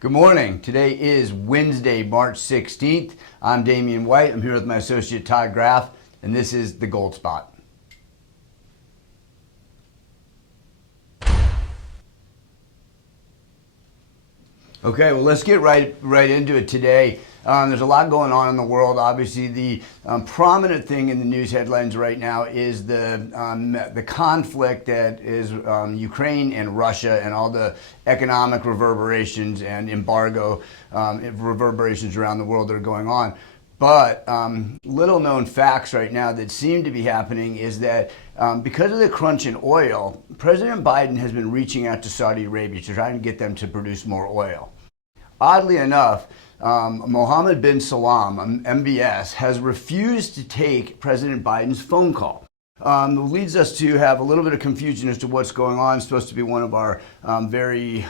Good morning. Today is Wednesday, March 16th. I'm Damian White. I'm here with my associate Todd Graff, and this is the Gold Spot. Okay, well, let's get right into it today. There's a lot going on in the world. Obviously, the prominent thing in the news headlines right now is the conflict that is Ukraine and Russia and all the economic reverberations and embargo reverberations around the world that are going on. But little known facts right now that seem to be happening is that because of the crunch in oil, President Biden has been reaching out to Saudi Arabia to try and get them to produce more oil. Oddly enough, Mohammed bin Salman, MBS, has refused to take President Biden's phone call. It leads us to have a little bit of confusion as to what's going on. It's supposed to be one of our very,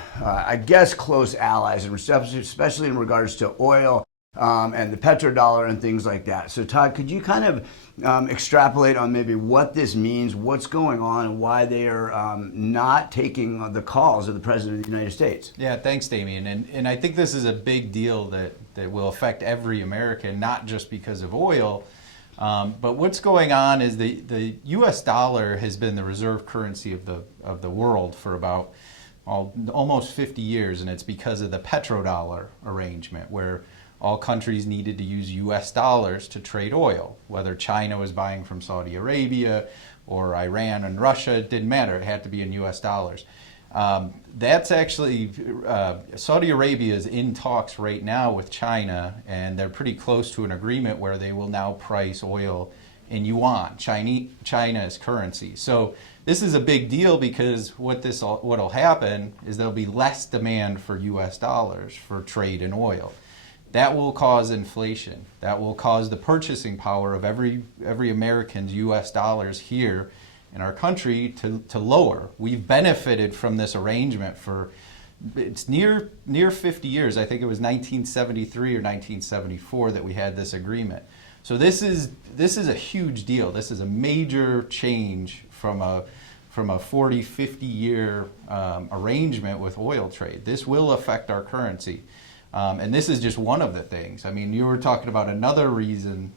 close allies, especially in regards to oil and the petrodollar and things like that. So Todd, could you kind of extrapolate on maybe what this means, what's going on, and why they are not taking the calls of the President of the United States? Yeah, thanks, Damian. And I think this is a big deal that will affect every American, not just because of oil. But what's going on is the U.S. dollar has been the reserve currency of the world for about almost 50 years, and it's because of the petrodollar arrangement, where all countries needed to use U.S. dollars to trade oil. Whether China was buying from Saudi Arabia or Iran and Russia, it didn't matter. It had to be in U.S. dollars. That's actually, Saudi Arabia is in talks right now with China, and they're pretty close to an agreement where they will now price oil in yuan, China's currency. So this is a big deal because what'll happen is there'll be less demand for U.S. dollars for trade in oil. That will cause inflation. That will cause the purchasing power of every American's U.S. dollars here in our country to lower. We've benefited from this arrangement for it's near 50 years. I think it was 1973 or 1974 that we had this agreement. So this is a huge deal. This is a major change from a 40, 50 year arrangement with oil trade. This will affect our currency. And this is just one of the things. I mean, you were talking about another reason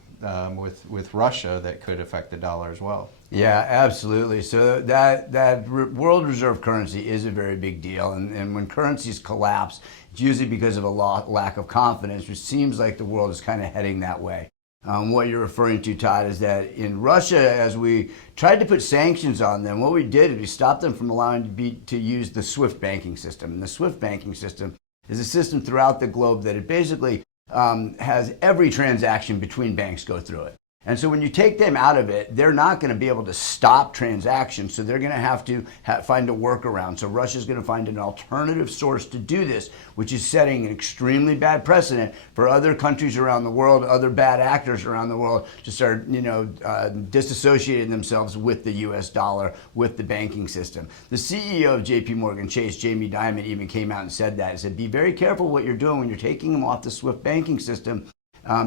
with Russia that could affect the dollar as well. Yeah, absolutely. So that world reserve currency is a very big deal. And when currencies collapse, it's usually because of a lack of confidence, which seems like the world is kind of heading that way. What you're referring to, Todd, is that in Russia, as we tried to put sanctions on them, what we did is we stopped them from allowing to use the SWIFT banking system. And the SWIFT banking system is a system throughout the globe that it basically has every transaction between banks go through it. And so when you take them out of it, they're not going to be able to stop transactions. So they're going to have to find a workaround. So Russia's going to find an alternative source to do this, which is setting an extremely bad precedent for other countries around the world, other bad actors around the world to start, disassociating themselves with the U.S. dollar, with the banking system. The CEO of J.P. Morgan Chase, Jamie Dimon, even came out and said that. He said, be very careful what you're doing when you're taking them off the SWIFT banking system.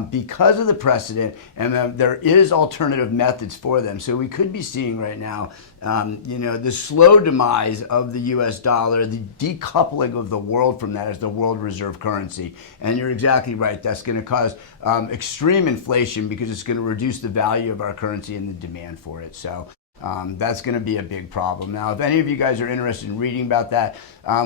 Because of the precedent, and there is alternative methods for them. So we could be seeing right now, the slow demise of the U.S. dollar, the decoupling of the world from that as the world reserve currency. And you're exactly right. That's going to cause extreme inflation because it's going to reduce the value of our currency and the demand for it. So that's going to be a big problem. Now, if any of you guys are interested in reading about that,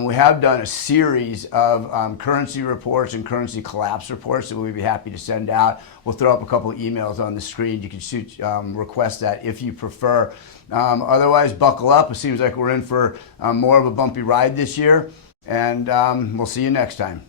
we have done a series of currency reports and currency collapse reports that we'd be happy to send out. We'll throw up a couple of emails on the screen. You can request that if you prefer. Otherwise, buckle up. It seems like we're in for more of a bumpy ride this year, and we'll see you next time.